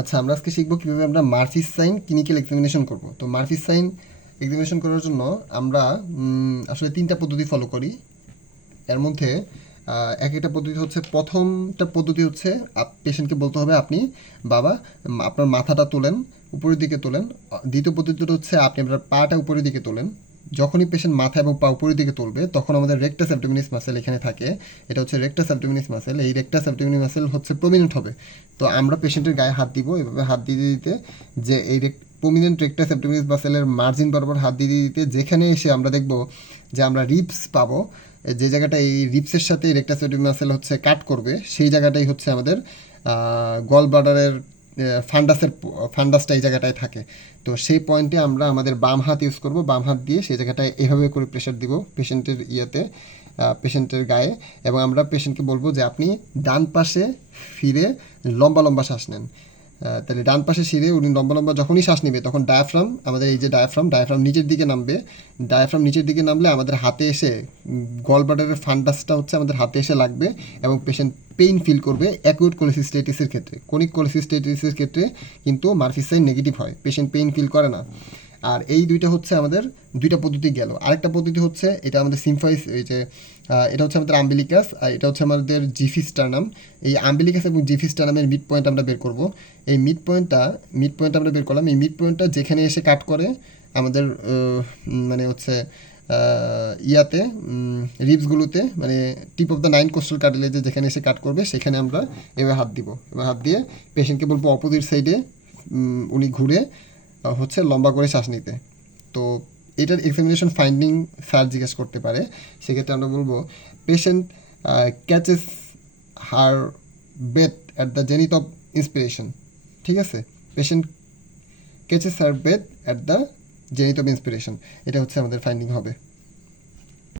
আচ্ছা, আমরা আজকে শিখবো কীভাবে আমরা মারফিস সাইন ক্লিনিক্যাল এক্সামিনেশন করব। তো মারফিস সাইন এক্সামিনেশন করার জন্য আমরা আসলে তিনটা পদ্ধতি ফলো করি। এর মধ্যে এক একটা পদ্ধতি হচ্ছে, প্রথমটা পদ্ধতি হচ্ছে পেশেন্টকে বলতে হবে আপনি বাবা আপনার মাথাটা তোলেন, উপরের দিকে তোলেন। দ্বিতীয় পদ্ধতিটা হচ্ছে আপনি আপনার পাটা উপরের দিকে তোলেন। যখনই পেশেন্ট মাথা এবং পা উপরের দিকে তুলবে তখন আমাদের রেকটাস অ্যাবডোমিনাস মাসেল এখানে থাকে। এটা হচ্ছে রেকটাস অ্যাবডোমিনাস মাসেল। এই রেকটাস অ্যাবডোমিনাস মাসেল হচ্ছে প্রমিনেন্ট হবে। তো আমরা পেশেন্টের গায়ে হাত দিব, এভাবে হাত দিতে দিতে যে এই প্রমিনেন্ট রেকটাস অ্যাবডোমিনাস মাসেলের মার্জিন বরাবর হাত দিতে দিতে যেখানে এসে আমরা দেখব যে আমরা রিপস পাবো, যে জায়গাটা এই রিপসের সাথে রেকটাস অ্যাবডোমিনাস মাসেল হচ্ছে কাট করবে, সেই জায়গাটাই হচ্ছে আমাদের গল ব্লাডারের ফান্ডাসটা এই জায়গাটায় থাকে। তো সেই পয়েন্টে আমরা আমাদের বাম হাত ইউজ করব, বাম হাত দিয়ে সেই জায়গাটায় এভাবে করে প্রেশার দিব পেশেন্টের পেশেন্টের গায়ে। এবং আমরা পেশেন্টকে বলবো যে আপনি ডান পাশে ফিরে লম্বা লম্বা শ্বাস নেন। তাহলে ডান পাশে ফিরে উনি লম্বা লম্বা যখনই শ্বাস নেবে তখন ডায়াফ্রাম, আমাদের এই যে ডায়াফ্রাম নিচের দিকে নামবে। ডায়াফ্রাম নিচের দিকে নামলে আমাদের হাতে এসে গল ব্লাডারের ফান্ডাসটা হচ্ছে আমাদের হাতে এসে লাগবে এবং পেশেন্ট পেইন ফিল করবে। অ্যাকিউট কোলেসিস্টেটিসের ক্ষেত্রে, কনিক কোলেসিস্টেটিসের ক্ষেত্রে কিন্তু মারফিস সাইন নেগেটিভ হয়, পেশেন্ট পেইন ফিল করে না। আর এই দুইটা হচ্ছে আমাদের দুইটা পদ্ধতি গেল। আরেকটা পদ্ধতি হচ্ছে এটা আমাদের সিম্ফাইস, এই যে এটা হচ্ছে আমাদের আম্বিলিকাস আর এটা হচ্ছে আমাদের জিফিস্টার্নাম। এই আম্বিলিকাস এবং জিফিস্টার্নামের মিড পয়েন্ট আমরা বের করব। এই মিড পয়েন্ট আমরা বের করলাম। এই মিড পয়েন্টটা যেখানে এসে কাট করে আমাদের মানে হচ্ছে ইয়াতে রিবসগুলোতে, মানে tip of the nine costal কার্টিলেজে যেখানে এসে কাট করবে সেখানে আমরা এবার হাত দিব। এবার হাত দিয়ে পেশেন্টকে বলবো অপোজিট সাইডে উনি ঘুরে হচ্ছে লম্বা করে শ্বাস নিতে। তো এটার এক্সামিনেশন ফাইন্ডিং স্যার জিজ্ঞেস করতে পারে। সেক্ষেত্রে আমরা বলবো patient catches her breath at the zenith of inspiration. ঠিক আছে, patient catches her breath at the zenith of inspiration, এটা হচ্ছে আমাদের ফাইন্ডিং হবে।